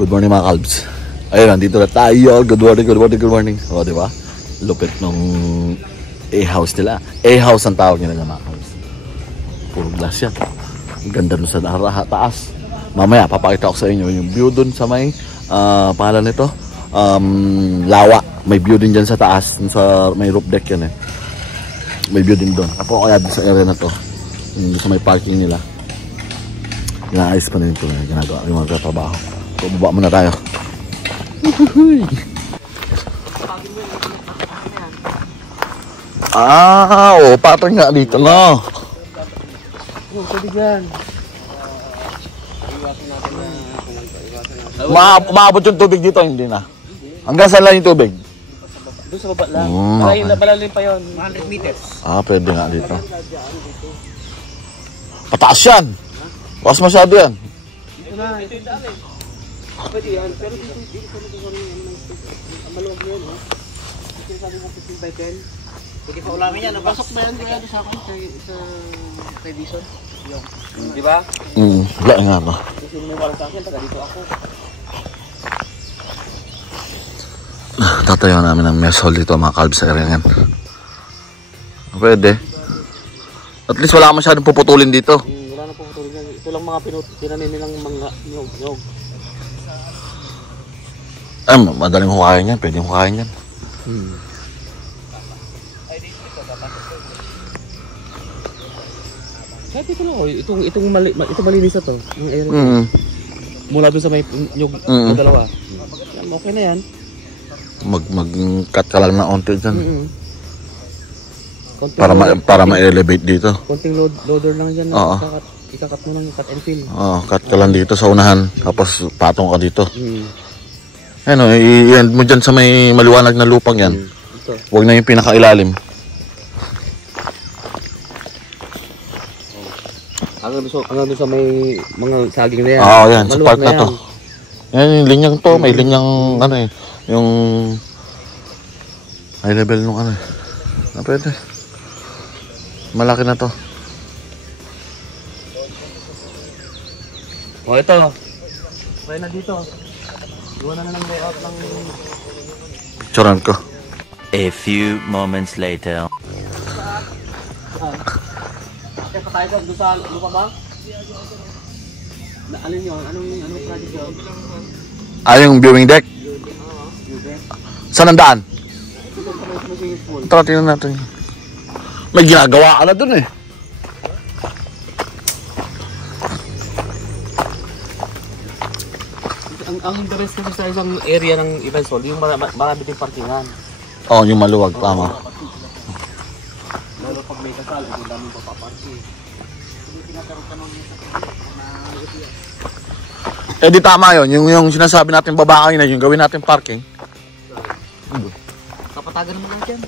Good morning mga kalbs. Ayun, nandito na tayo. Good morning, good morning, good morning. O, di ba? Lupit nung A-house nila. A-house ang tawag nila mga kalbs. Puro glass yan. Ang ganda nun sa taas. Mamaya, papakita ko sa inyo yung view dun sa may, pangalan nito, Lawa. May view din dyan sa taas. Sa may roof deck yan eh. May view din dun. Ako kaya sa area na to. Sa may parking nila. Inaayos pa na ito. Ginagawa yung mga trabaho. So, baba muna tayo. Oo, patong nga dito, no? Yung tubig yan. Maabot yung tubig dito, hindi na. Hanggang saan lang yung tubig? Doon sa baba lang. Malalim pa yun. 100 meters. Pwede nga dito. Pataas yan. Bakas masyado yan. Ito na. Ito yung daan eh. Pwede yan. Pero dito maluwag yun. Ito sabi ng 15 by 10. Pwede pa ulamin yan. Pasok ba yan? Kaya sa akin sa kay Bison. Di ba? Wala nga ba? Kasi may wala sa akin. Taga dito ako. Tatayo namin ng mess hall dito mga kalbs sa area yan. Pwede. At least wala masyadong puputulin dito. Wala na puputulin yan. Ito lang mga pinanin nilang mga nyog. Madaling hukayin yan. Pwedeng hukayin yan. Kahit ito lang, itong malinis na to. Yung area. Mula doon sa may nyog na dalawa. Yan, okay na yan. Mag-cut ka lang ng onti dyan. Para ma-elevate dito. Konting loader lang dyan. Ikakat mo lang yung cut and fill. Cut ka lang dito sa unahan. Tapos patong ka dito. Ano, i-end mo dyan sa may maliwanag na lupang yan. Huwag na yung pinakailalim. Hanggang doon sa may mga saging na yan. Yan. Sa part na to. Yan yung linyang to. May linyang ano eh. Yung high level nung ano eh. Pwede. Malaki na to. Ito. Try na dito. Iwan na ng layout ng Picturean ko. A few moments later. Kaya pa tayo doon sa lupa ba? Alin yun? Anong project yun? Yung viewing deck? Saan ang daan? Tara, tingnan natin. May ginagawa ka na dun eh. Ang interest kasi sa isang area ng event hall, yung marami din parkingan. Yung maluwag, tama. Lalo pag may kasal, ay daming papaparking. Di tama yun. Yung sinasabi natin babakain na yung gawin natin parking. Kapatagan naman natin.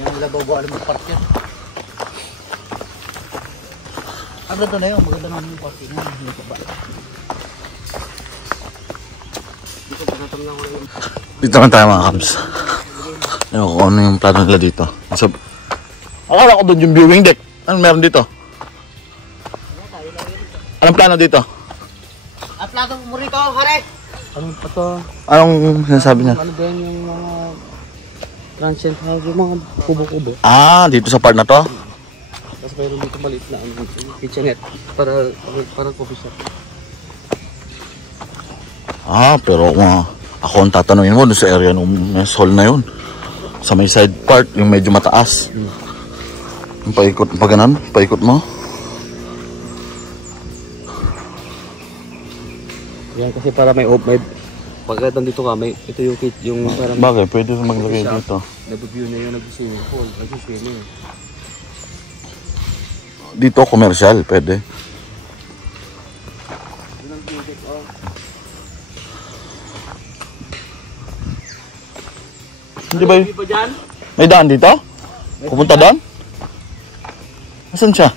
Yung labaw-bawa alam mo park yan. Agad na yun, maganda naman yung parking yan. Dito naman tayo mga kams. Ewan ko ano yung plano nila dito. Akala ko doon yung viewing deck. Anong meron dito? Anong plano dito? At plano mo rito, kare! Anong ito? Anong sinasabi niya? Ano din yung mga transient house, yung mga kubo-kubo. Dito sa part na to? Tapos mayroon dito maliit na kitchenette para coffee shop. Pero ako ang tatanungin mo doon sa area ng mess hall na yun. Sa may side part, yung medyo mataas. Yung paikot, paganan, paikot mo. Yan kasi para may pagkat nandito ka, ito yung parang Bagay, pwede maglagay dito. nag-view niya yung nag-swimming pool, nag-swimming. Dito, commercial, pwede. Hindi ba yun? May daan dito? Pupunta doon? Asan siya?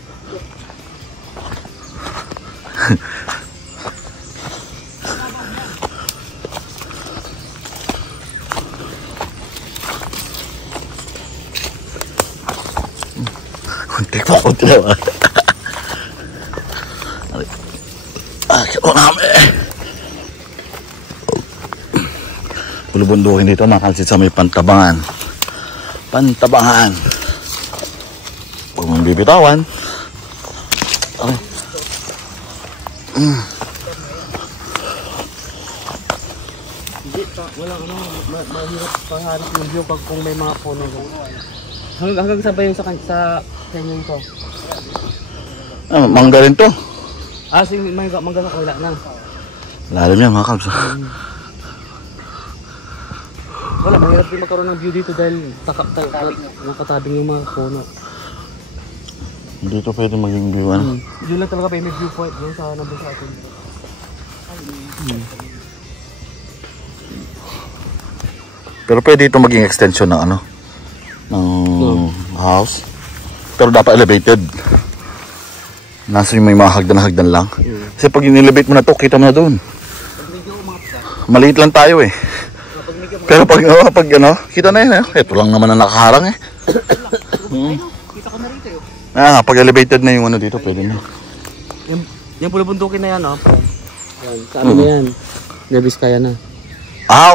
Kuntik pa, kuntik na. Kaya ko namin. Bulubundukin dito mga kalsid sa may Pantabangan. Pantabangan. Huwag mong bibitawan. Okay. Hindi pa, wala ano, mahirap pangharap yung view pag kung may mga puno. Hanggang sabay yung sa canyon ko. Ah, mangga rin to. Mangga sa kabila na. Lalim yan mga kalbs. Wala, mahirap din magkaroon ng view dito dahil nakatabing yung mga puno. Dito pwede maging view ano. Yun lang talaga may viewpoint doon sa nandun sa atin. Pero pwede ito maging extension ng ano, ng house. Pero dapat elevated. Nasa yung may mga hagdan-hagdan lang. Kasi pag in-elevate mo na to, kita mo na doon. Maliit lang tayo eh. Pero pag ano, kita na yun eh. Ito lang naman ang nakaharang eh. Kita ko na rito yun. Pag elevated na yung ano dito, pwede na. Yung bulubundukin na yan, oh. Yan, sa amin na yan. Nevis kaya na.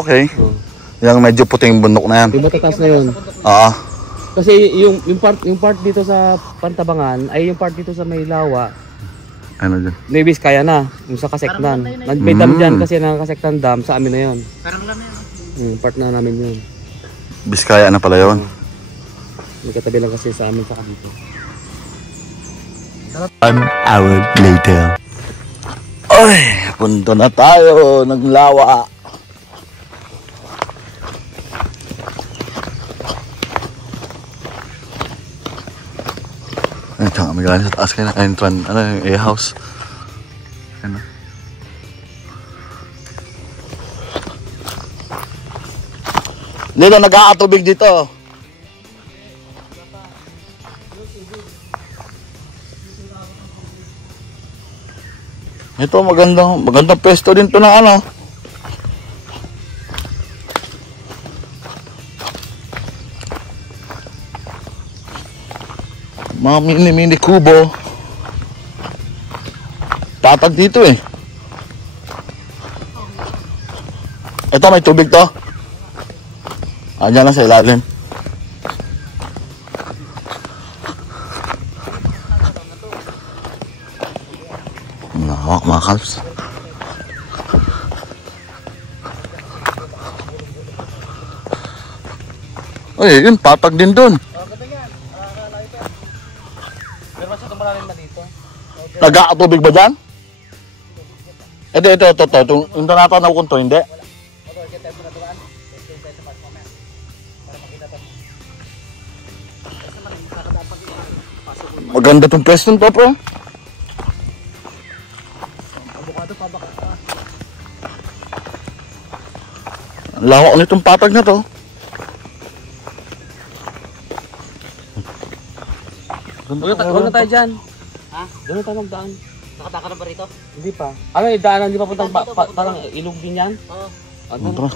Okay. Yung medyo puting bundok na yan. Yung matataas na yun. Kasi yung part dito sa Pantabangan ay yung part dito sa may lawa. Ano dyan? Nevis kaya na, yung sa Kasektan. May dam dyan kasi nakasektan dam, sa amin na yun. Parang lang yun. Part na namin yun. Biskaya na pala yun. May katabi lang kasi sa amin sa dito. 1 hour later. Ay, punto na tayo ng lawa. Ay, tsaka may galing sa taas kayo na entran, ano yung A-house. Ano? Dito, nag-aatubig dito. Ito, magandang pesto din to na ano. Mga mini kubo. Tatag dito eh. Ito, may tubig to. Diyan lang sa ilalim. Nakawak mga kalbs. Uy, yun, patag din dun. Pero mas itong malalim na dito. Nag-aatubig ba dyan? Ito. Yung tanataw ko to, hindi? Maganda tong pwesto to, bro. Abukado pa baka. Ang lawak nitong patag na to. Huwag na tayo dyan. Ha? Doon na tayo magdaan. Nakataka na ba rito? Hindi pa. Ano yung daanan? Di pa puntang parang ilog din yan? Oo. Ano?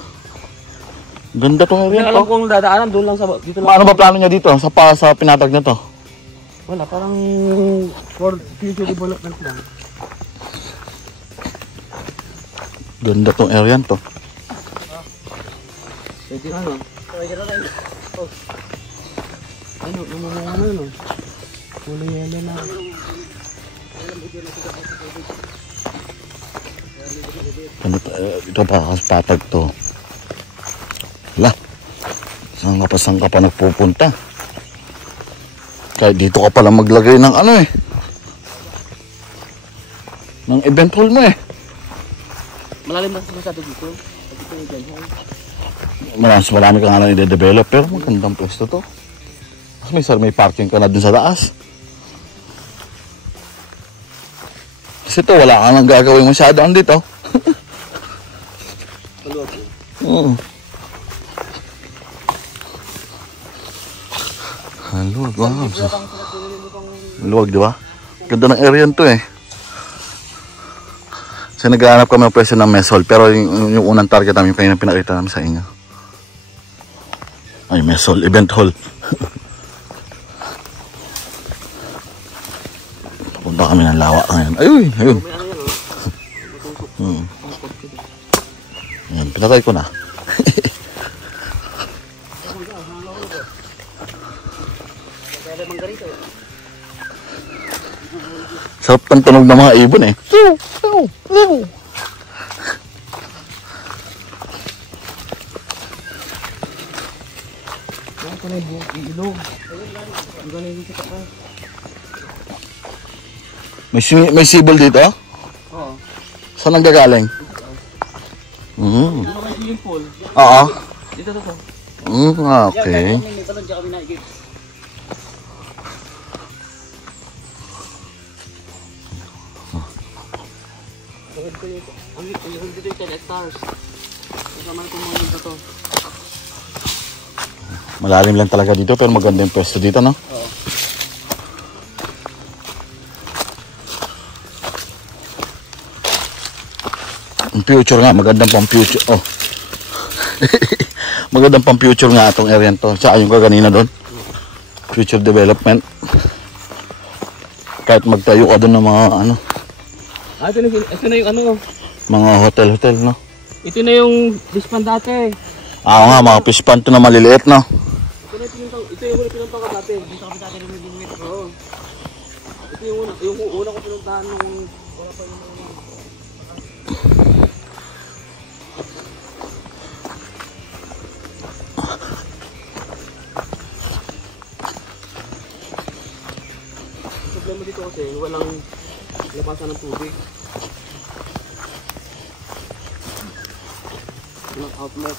Ganda tong area Alam to. kong dadaanan doon lang sa dito lang. Ano ba plano niya dito sa pinatag na to? Wala, parang for future development lang. Ganda tong area to. Pwede ano? Pwede na tayo. Ano? Kulay yelo na. Ito pa patag to. Wala. Saan ka pa nagpupunta? Kahit dito ka pala maglagay ng ano eh. Ng event hall mo eh. Malalim na masyado dito. Dito yung event hall. Marami ka nga lang i-develop pero magandang pwesto to. May parking ka na dun sa taas. Kasi ito, wala ka nang gagawin masyado andito. Luwag, wow. Luwag, di ba? Ganda ng area to eh. Kasi naghahanap kami ng pwesto ng mess hall, pero yung unang target namin, yung pinakita namin sa inyo. Ay, mess hall, event hall. Punta kami ng lawa ngayon. Ayun. Ayan, pinatay ko na. Sarap ng tunog ng mga ibon eh. Yan, ito na yung ilog. Ang galing dito ka. May sibol dito? Oo. Saan nanggagaling? Dito may swimming pool. Oo. Dito to. Okay. May talon dyan kami naigit. Ang ilog dito yung 10 hectares. Kasama na itong mga ilog na to. Malalim lang talaga dito pero maganda yung pwesto dito, no? Oo. Ang future nga, magandang pang future. Oh. Magandang pang future nga itong area to. Tsaka yung kaganina doon. Future development. Kahit magtayo ka doon ng mga ano, Ito na yung ano. mga hotel, no? Ito na yung dispan dati. Nga, mga fish pond to na maliliit, no? Ito yung pinuntaw ko dati. Dito kami dati lumigimit. Oo. Ito yung una ko pinuntahan nung wala pa yung una. Problema dito kasi walang labasan ng tubig. Walang outlet.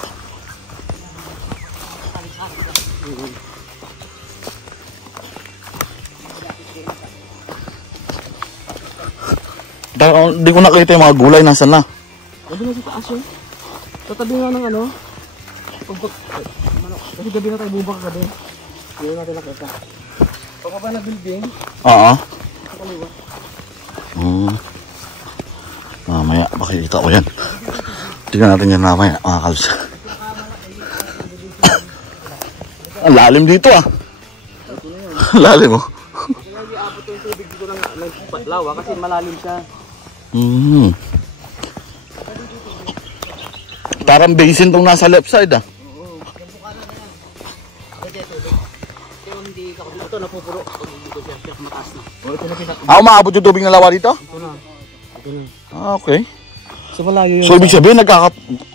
Di ko nakita yung mga gulay, nasan na? Gabi na sa taas yun. Tatabi nga ng ano. Kasi gabi na tayo bubak gabi. Hindi natin nakita. Pagpapa na building. Oo. Sa kaliwa. Mamaya, makikita ko yan. Tingnan natin yan mamaya, mga kalsa. Ang lalim dito ah. Lalim oh. Kaya hindi abot yung tubig dito ng lawa kasi malalim siya. Parang basin tong nasa left side ah. Oo. Yung bukana na yan. Pwede tubig. Kaya hindi ka ito napupuro. Pag dito siya mataas na. Ito na pinaka. Umaabot yung tubig ng lawa dito? Ito na. Ito na. Okay. So malayo yun. So ibig sabihin,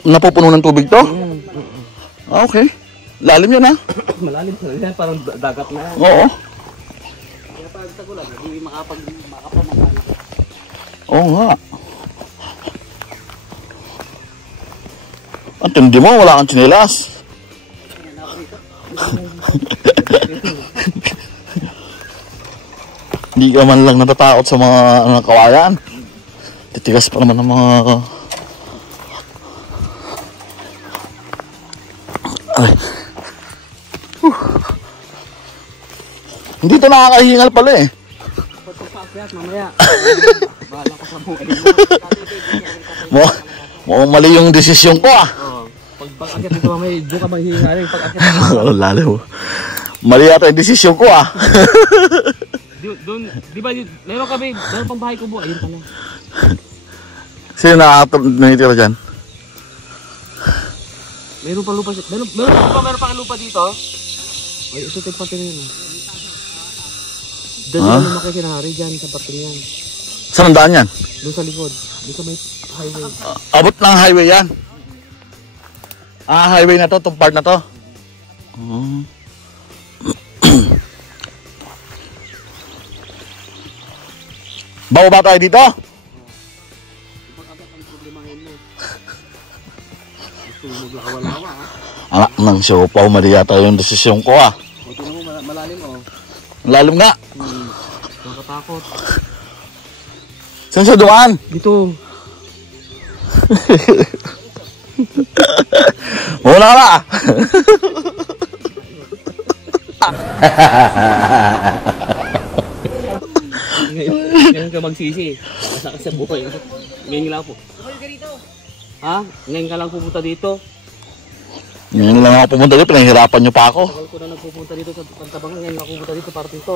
napupuno ng tubig to? Okay. Lalim yun ah. Malalim sa yan. Parang dagat na yan. Oo. Kaya pag tagulan, hindi makapamahal. Oo nga. Ang tindi mo, wala kang tsinelas. Hindi ka man lang natatakot sa mga kawayan. Titigas pa naman ng mga... Ay. Hindi ito nakakahingal pala eh. Pagpapakyat mamaya. Bahala ka sa buhay Mo, mo. mukhang mali yung desisyon ko ah. Pag pag-akyat dito mamaya, doon ka maghihingaling. Pag-akyat dito. Lalo. Mali yata yung desisyon ko ah. Doon, di ba, meron pang bahay kubo. Ayun pala. Sino nakatira dyan? Meron pa lupa siya. Meron pa lupa dito. Ay, ito tayo pati na yun. Doon yung lumaki kinahari dyan sa patriyan. Saan ang daan yan? Doon sa likod. Doon sa may highway. Abot ng highway yan. Highway na to, itong part na to. Bago ba tayo dito? Pag-akyat ang problemahin mo. Gusto mo maglakaw-lawa ha. Anak ng siopaw, mali yata yung desisyon ko ah. O, tingnan mo, malalim oh. Lalim nga. Nakatakot. Saan siya dumaan? Dito. Muna ka. Ngayon ka magsisi. Basta ka sa buhay. Ngayon lang po. Ha? Ngayon ka lang pupunta dito. Ngayon lang ako pumunta dito, pinahirapan nyo pa ako. Tagal ko na nagpupunta dito sa Pantabangan. Ngayon ako pupunta dito para dito.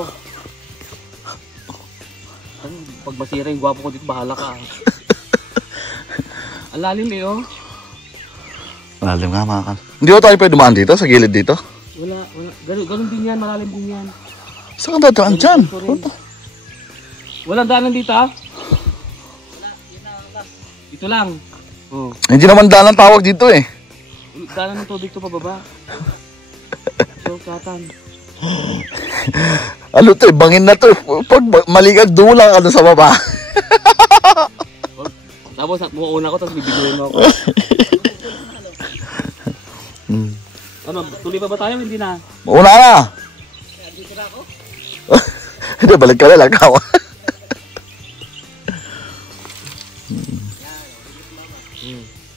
Pag masira yung gwapo ko dito, bahala ka. Ang lalim eh oh. Malalim nga mga kan. Hindi ko tayo pwede dumaan dito, sa gilid dito. Wala. Ganun din yan, malalim din yan. Saan ka dadaan dyan? Walang daanan dito ah. Dito lang. Oh. Hindi naman daan ang tawag dito eh. Daanan ng tubig to pababa. So, katan. Ano to eh, bangin na to eh. Pag maligad dulang ano sa baba. Tapos muuna ko, tapos bibigyan mo ako. Ano, tuloy pa ba tayo? Hindi na. Mauna na. Dito na ako. Hindi, balik ka na lang kawa.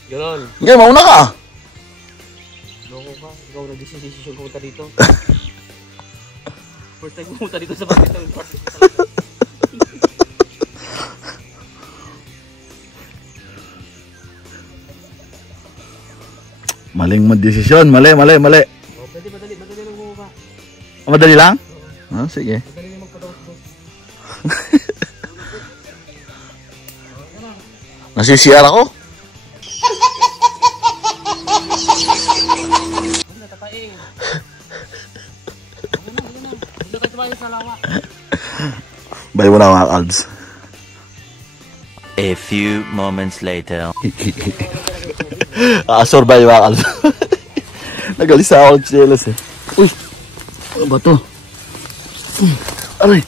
Ganon. Hindi, mauna ka. Loko ka. Ikaw nag-decision pumunta dito. First time pumunta dito sa Pakistan. Maling desisyon, mali. Oh, pwede, madali lang bumaba. Madali lang? Ah, sige. Madali lang magpadawas-dawas. Nasisiyar ako. Huwag na, tataing. Huwag na. Huwag na kayo tumayo sa lawa. Bayo mo na mga kalbs. A few moments later. Survive mga kalbs. Nagalisa ako ng chinelas eh. Uy! Ano ba to? Aray!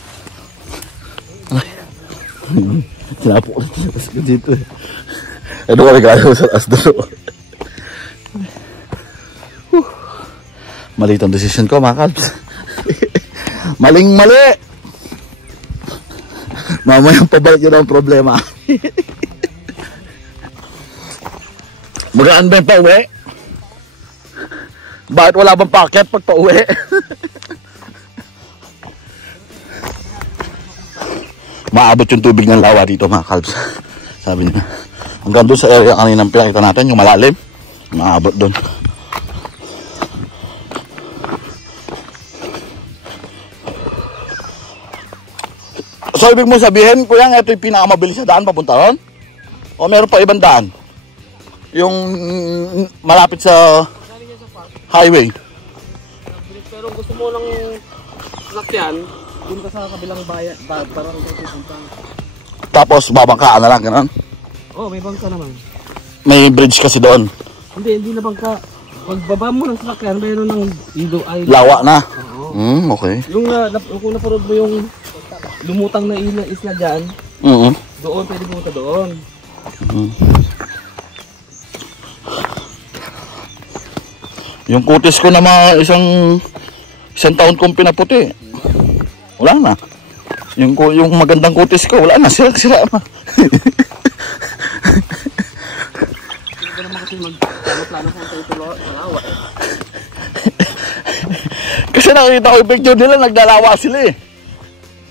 Sinapo ko ng chinelas ko dito eh. Ano ka nagkakaroon sa taas doon? Mali itong decision ko mga kalbs. Maling mali! Mamayang pabalik yun ang problema. Magaan ba yung pauwi? Bakit wala bang packet pag pauwi? Maabot yung tubig ng lawa dito mga kalbs. Sabi niya. Hanggang doon sa area kaninang pinakita natin, yung malalim. Maabot doon. So ibig mo sabihin, kuyang ito yung pinakamabilis na daan papunta ron? O meron pa ibang daan? Yung malapit sa highway. Pero gusto mo lang sakyan, dun ka sa kabilang bayan, parang pupunta. Tapos babangkaan na lang, gano'n? Oh, may bangka naman. May bridge kasi doon. Hindi na bangka. Pagbaba mo ng sakyan, mayroon ng Indo Island. Lawa na. Oo. Okay. Yung kung naparod mo yung lumutang na isla dyan, doon pwede pumunta doon. Yung kutis ko na mga isang taon kong pinaputi. Wala na. Yung magandang kutis ko, wala na. Sira na. Hindi ko naman kasi magplano kung tayo tulo sa lawa eh. Kasi nakikita ko yung picture nila, nagdalawa sila eh.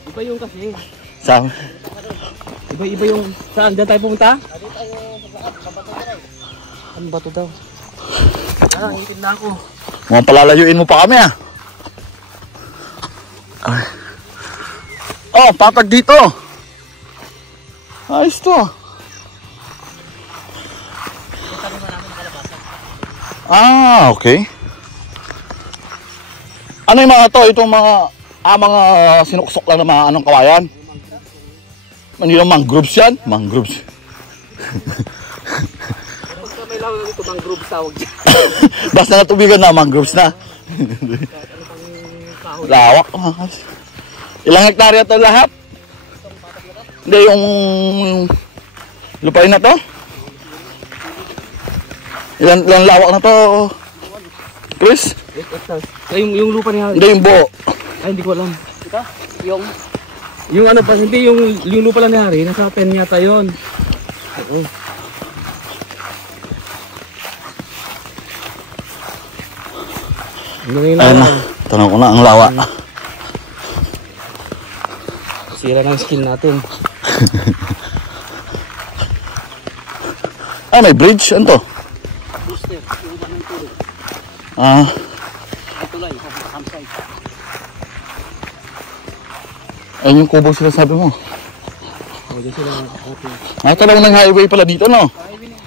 Iba yung kasi. Saan? Iba yung... Saan? Diyan tayo pumunta? Dito tayo sa bato daw. Ano bato daw? Ah, ingin na ako. Mga palalayuin mo pa kami ah. Ay. Oh, patag dito. Ayos to. Ah, okay. Ano yung mga to? Itong mga sinuksok lang ng mga anong kawayan? Hindi yung mangroves yan? Mangroves. Basta may lawag dito, mangrove tawag dyan. Basta natubigan na, mangroves na. Lawak. Ilang hektarya to lahat? Hindi, yung lupain na to? Ilang lawak na to, Chris? Yung lupa ni Harry. Hindi, yung buo. Ay, hindi ko alam. Ito? Yung ano pa, hindi yung lupa lang ni Harry, nasa pen yata yun. Oo. Ayun na, tanong ko na ang lawa. Sira ng skin natin. Ah, may bridge? Ano to? Booster, yung iba ng tulog. Ah, Ito lang, sa campsite. ayun yung kubo sinasabi mo. O, dyan sila okay. Ah, talagang ng highway pala dito, no? Highway na.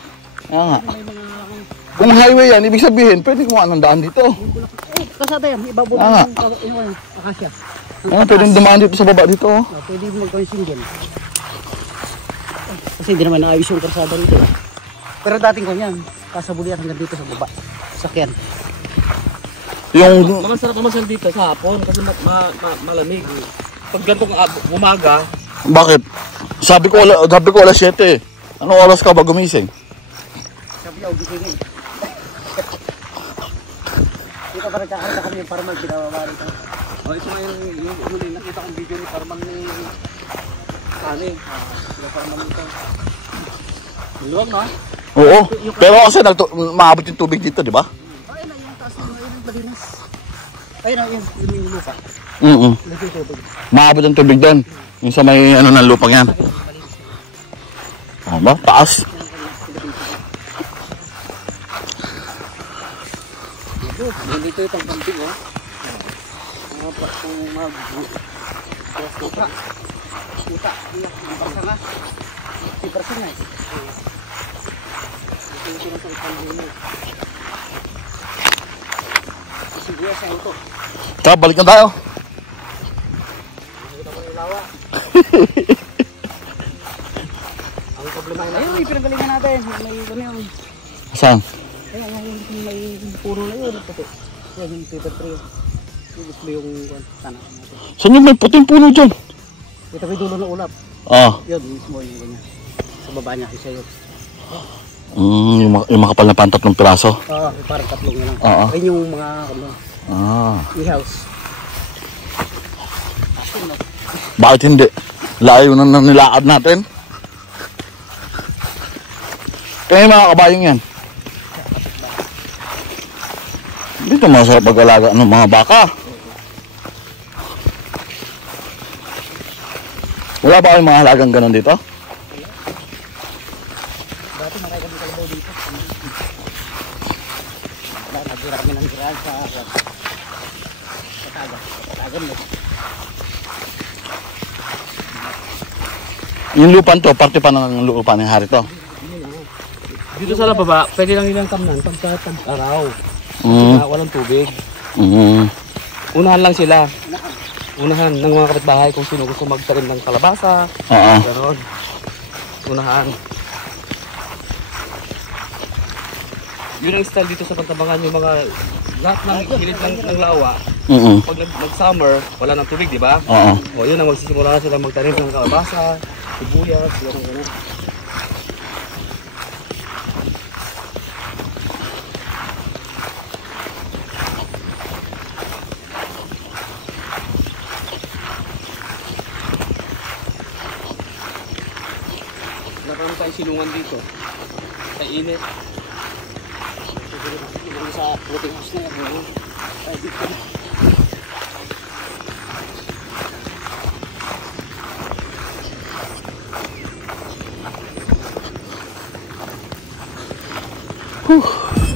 Kaya nga. May mga... Kung highway yan, ibig sabihin, pwede kung anong daan dito. Kasada yan, ibabot Ah. yung akasya. Ah, pwedeng dumaan dito sa baba dito. Oh. Pwede mo magkawin single. Kasi hindi naman naayos yung karsada rito. Pero dating ko yan, kasabulian hanggang dito sa baba. Sakyan. Yung Masarap naman siya dito sa hapon kasi malamig. Pag ganitong umaga, bakit? Sabi ko alas 7 eh. Anong oras ka ba gumising? Sabi niya, gisingin. Dito pa nagkakarita kami para magbinawa rito. oh, ito nga yung huli nakita kong video ni Parman ni Ani. Sila Parman nito. Luwag na. Oo. Pero kasi maabot yung tubig dito, di ba? Ayun na yung taas ng Balinas. Ayun na yung lupa. Lagi tubig. Maabot yung tubig doon. Yung sa may ano ng lupang yan. Ba? Taas. Dito itong camping oh. Mga kung Puta. Puta. Iyak. Ang parsa na. Si parsa na eh. Ito yung sa ikan dito. Siguro sa auto. Tara, balik na tayo. Nakita mo yung lawa. Ang problema yun. Ayun, may pinagalingan natin. May ano yun. Saan? Ayun, may puro na yun. Yan yung paper tray. Ito yung tanah natin. Saan yung may puting puno dyan? Ito may dulo ng ulap. Ah. Yun, mismo yung ganyan. Sa baba niya, isa yun. Yung makapal na pan, 3 piraso. Oo, parang tatlong yun lang. Oo. Ayun yung mga ano, Ah. e-house. Asin, no? Bakit hindi? Layo na nilakad natin. Kaya yung mga kabayong yan. Dito masarap pag-alaga ng mga baka. Wala ba kayong mga halagang ganun dito? Dati marami kami kalabaw dito. Wala, nagira kami ng giraan sa Katagan mo. Yung lupan to, parte pa ng lupa ng hari to. dito sa baba, pwede lang nilang tamnan pagka tag-araw. Mm. Walang tubig. Mm. Unahan lang sila. Unahan ng mga kapitbahay kung sino gusto magtanim ng kalabasa. Oo. Ganon. Unahan. Yun ang style dito sa Pantabangan, yung mga lahat ng gilid ng lawa. Pag nag-summer, wala nang tubig, di ba? Oo. O yun ang magsisimula na sila magtanim ng kalabasa, sibuyas, gano'n. Nakaroon tayong silungan dito. Sa init. Yung sa floating house na yan. Ay, dito. Whew.